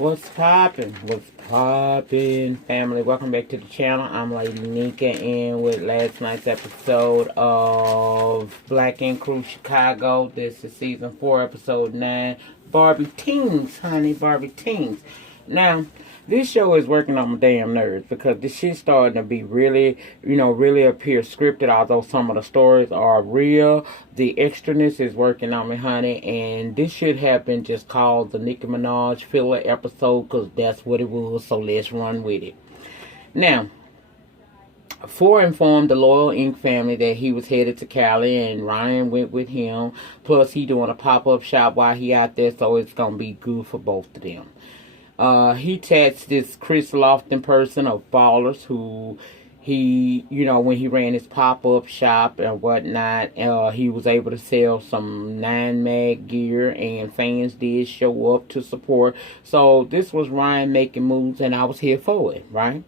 What's poppin'? What's poppin', family? Welcome back to the channel. I'm Lady Nika, and with last night's episode of Black and Crew Chicago. This is season 4, episode 9. Barbie Tingz, honey, Barbie Tingz. Now, this show is working on my damn nerves because this shit's starting to be really, really appear scripted. Although some of the stories are real, the extraness is working on me, honey. And this should have been just called the Nicki Minaj filler episode because that's what it was. So let's run with it. Now, Sea4 informed the Loyal Inc. family that he was headed to Cali and Ryan went with him. Plus, he doing a pop-up shop while he out there, so it's going to be good for both of them. He taxed this Chris Lofton person of Ballers who he, when he ran his pop-up shop and whatnot, he was able to sell some 9mag gear and fans did show up to support. So this was Ryan making moves and I was here for it, right?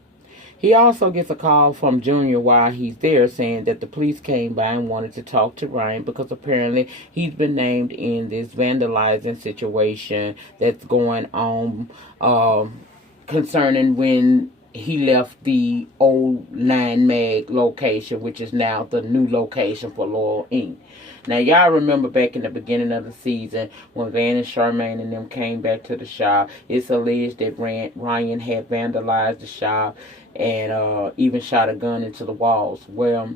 He also gets a call from Junior while he's there saying that the police came by and wanted to talk to Ryan because apparently he's been named in this vandalizing situation that's going on concerning when he left the old 9mag location, which is now the new location for Loyal Inc. Now, y'all remember back in the beginning of the season when Van and Charmaine and them came back to the shop. It's alleged that Ryan had vandalized the shop and even shot a gun into the walls. Well,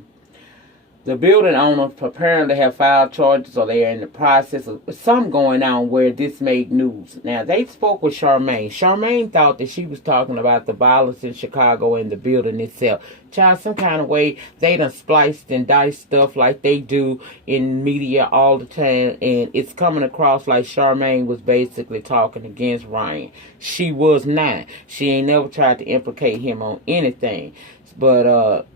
the building owners apparently have filed charges, or they are in the process of something going on where this made news. Now, they spoke with Charmaine. Charmaine thought that she was talking about the violence in Chicago and the building itself. Child, some kind of way, they done spliced and diced stuff like they do in media all the time, and it's coming across like Charmaine was basically talking against Ryan. She was not. She ain't never tried to implicate him on anything. But,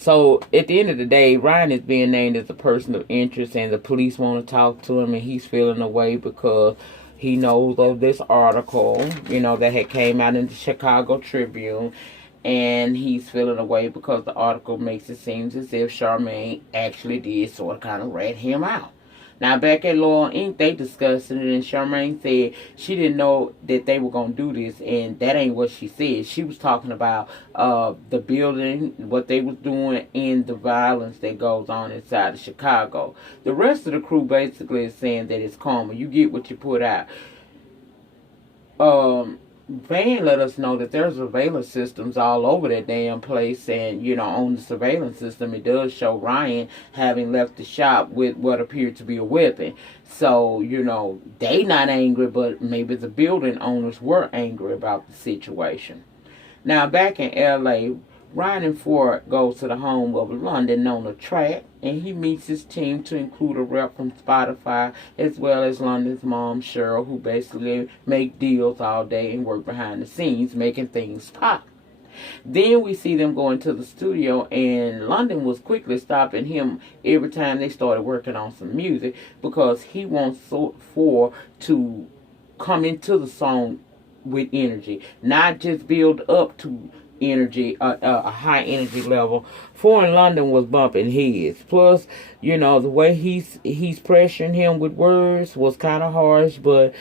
so, at the end of the day, Ryan is being named as a person of interest, and the police want to talk to him, and he's feeling away because he knows of this article, that had came out in the Chicago Tribune, and he's feeling away because the article makes it seem as if Charmaine actually did sort of kind of rat him out. Now, back at Loyal Inc., they discussed it, and Charmaine said she didn't know that they were going to do this, and that ain't what she said. She was talking about the building, what they was doing, and the violence that goes on inside of Chicago. The rest of the crew basically is saying that it's karma. You get what you put out. Van let us know that there's surveillance systems all over that damn place, and on the surveillance system it does show Ryan having left the shop with what appeared to be a weapon. So they not angry, but maybe the building owners were angry about the situation. Now, back in LA, Ryan and Sea4 goes to the home of London on a track, and he meets his team to include a rep from Spotify as well as London's mom, Cheryl, who basically make deals all day and work behind the scenes making things pop. Then we see them going to the studio, and London was quickly stopping him every time they started working on some music because he wants Sea4 to come into the song with energy, not just build up to energy, a high energy level. Sea4 in London was bumping his. Plus, the way he's pressuring him with words was kind of harsh, but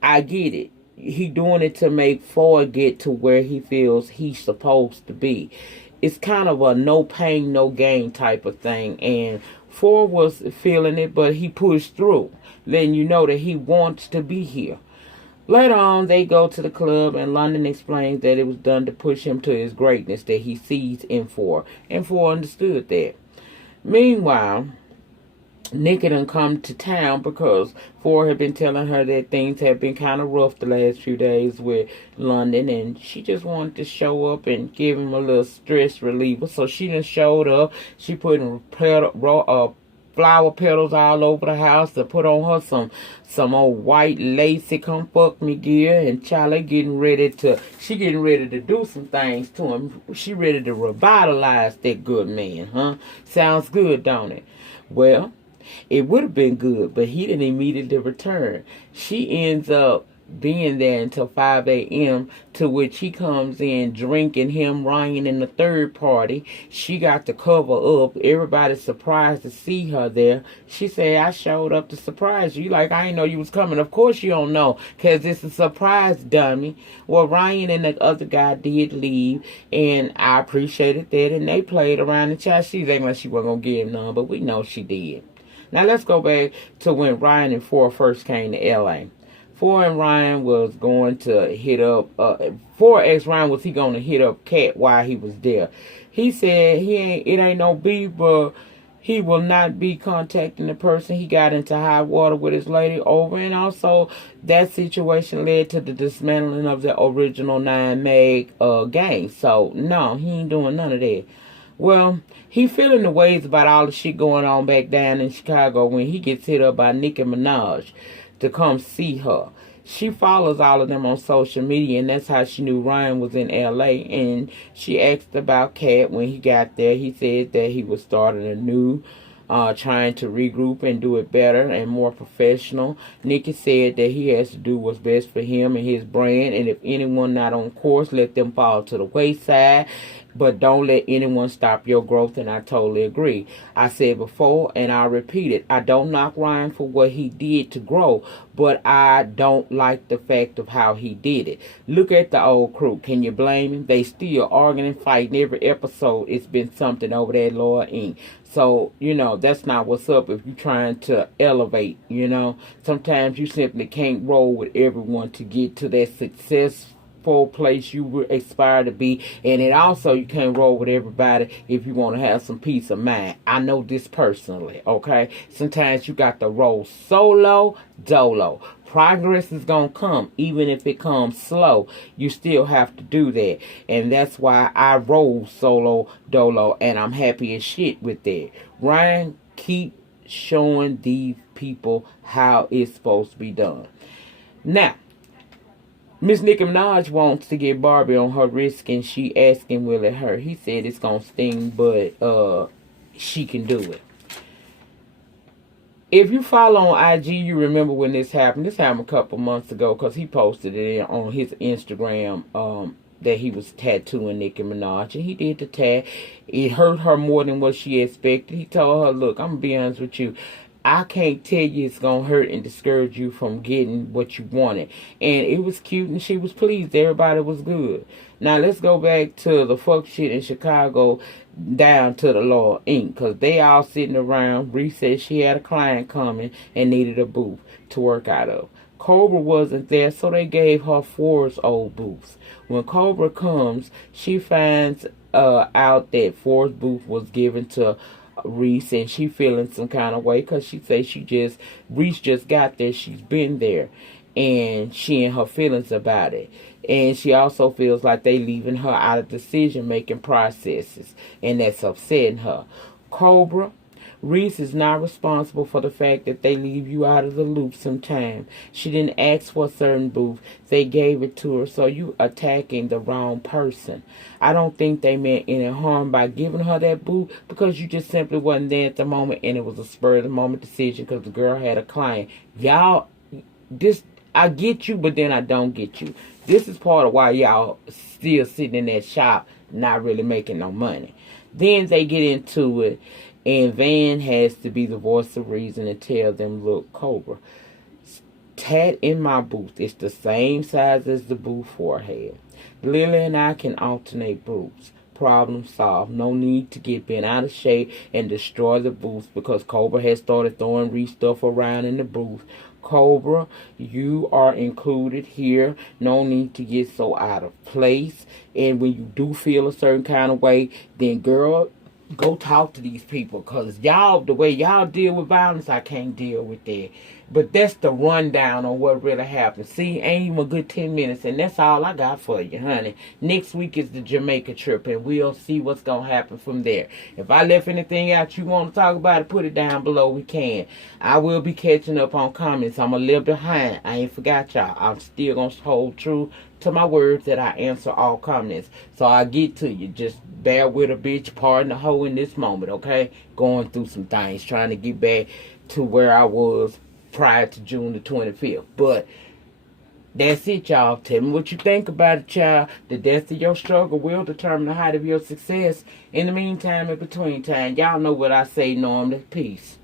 I get it. He doing it to make Sea4 get to where he feels he's supposed to be. It's kind of a no pain, no gain type of thing, and Sea4 was feeling it, but he pushed through, letting you know that he wants to be here. Later on, they go to the club, and London explains that it was done to push him to his greatness that he sees in Sea4, and Sea4 understood that. Meanwhile, Nicki done come to town because Sea4 had been telling her that things have been kind of rough the last few days with London, and she just wanted to show up and give him a little stress reliever. So she done showed up. She put flower petals all over the house to put on her some old white lacy come fuck me gear, and Charlie getting ready to do some things to him. She ready to revitalize that good man, huh? Sounds good, don't it? Well, it would have been good, but he didn't immediately return. She ends up being there until 5 a.m. to which he comes in drinking, him, Ryan, and the third party. She got to cover up. Everybody's surprised to see her there. She said, I showed up to surprise you. Like, I didn't know you was coming. Of course you don't know, because it's a surprise, dummy. Well, Ryan and the other guy did leave, and I appreciated that, and they played around the chat. She was acting like she wasn't going to give none, but we know she did. Now, let's go back to when Ryan and 4 first came to L.A. 4 and Ryan was going to hit up, 4 asked Ryan was he going to hit up Cat while he was there. He said it ain't no beef, but he will not be contacting the person. He got into hot water with his lady over, and also that situation led to the dismantling of the original 9 Meg gang. So, no, he ain't doing none of that. Well, he feeling the ways about all the shit going on back down in Chicago when he gets hit up by Nicki Minaj to come see her. She follows all of them on social media, and that's how she knew Ryan was in L.A. And she asked about Cat when he got there. He said that he was starting anew, trying to regroup and do it better and more professional. Nicki said that he has to do what's best for him and his brand, and if anyone not on course, let them fall to the wayside. But don't let anyone stop your growth, and I totally agree. I said before, and I'll repeat it, I don't knock Ryan for what he did to grow, but I don't like the fact of how he did it. Look at the old crew. Can you blame him? They still arguing and fighting. Every episode, it's been something over that Laura Inc. So, that's not what's up if you're trying to elevate, Sometimes you simply can't roll with everyone to get to that successful place you aspire to be, and it also you can't roll with everybody if you want to have some peace of mind. I know this personally, okay? Sometimes you got to roll solo dolo. Progress is gonna come, even if it comes slow. You still have to do that, and that's why I roll solo dolo, and I'm happy as shit with that. Ryan, keep showing these people how it's supposed to be done. Now, Miss Nicki Minaj wants to get Barbie on her wrist, and she asking will it hurt. He said it's gonna sting, but she can do it. If you follow on IG, you remember when this happened. This happened a couple months ago because he posted it on his Instagram that he was tattooing Nicki Minaj, and he did the tat. It hurt her more than what she expected. He told her, look, I'm gonna be honest with you, I can't tell you it's going to hurt and discourage you from getting what you wanted. And it was cute and she was pleased. Everybody was good. Now let's go back to the fuck shit in Chicago down to the Law Inc. Because they all sitting around. Bree said she had a client coming and needed a booth to work out of. Cobra wasn't there, so they gave her 4's old booths. When Cobra comes, she finds out that 4's booth was given to Reese, and she feeling some kind of way because she says Reese just got there, she's been there, and she and her feelings about it. And she also feels like they leaving her out of decision making processes, and that's upsetting her. Cobra, Reese is not responsible for the fact that they leave you out of the loop sometime. She didn't ask for a certain booth. They gave it to her, so you attacking the wrong person. I don't think they meant any harm by giving her that booth because you just simply wasn't there at the moment, and it was a spur-of-the-moment decision because the girl had a client. Y'all, I get you, but then I don't get you. This is part of why y'all still sitting in that shop not really making no money. Then they get into it, and Van has to be the voice of reason and tell them, look, Cobra, tat in my booth. It's the same size as the booth 4 had. Lily and I can alternate booths. Problem solved. No need to get bent out of shape and destroy the booth because Cobra has started throwing Reese stuff around in the booth. Cobra, you are included here. No need to get so out of place. And when you do feel a certain kind of way, then girl, go talk to these people, because y'all, the way y'all deal with violence, I can't deal with that. But that's the rundown on what really happened. See, ain't even a good 10 minutes, and that's all I got for you, honey. Next week is the Jamaica trip, and we'll see what's going to happen from there. If I left anything out you want to talk about it, put it down below. We can. I will be catching up on comments. I'm a little behind. I ain't forgot y'all. I'm still going to hold true to my words that I answer all comments. So I get to you. Just bear with a bitch, pardon the hoe in this moment, okay? Going through some things, trying to get back to where I was prior to June the 25th. But That's it, y'all. Tell me what you think about it, child. The depth of your struggle will determine the height of your success. In the meantime, in between time, y'all know what I say normally. Peace.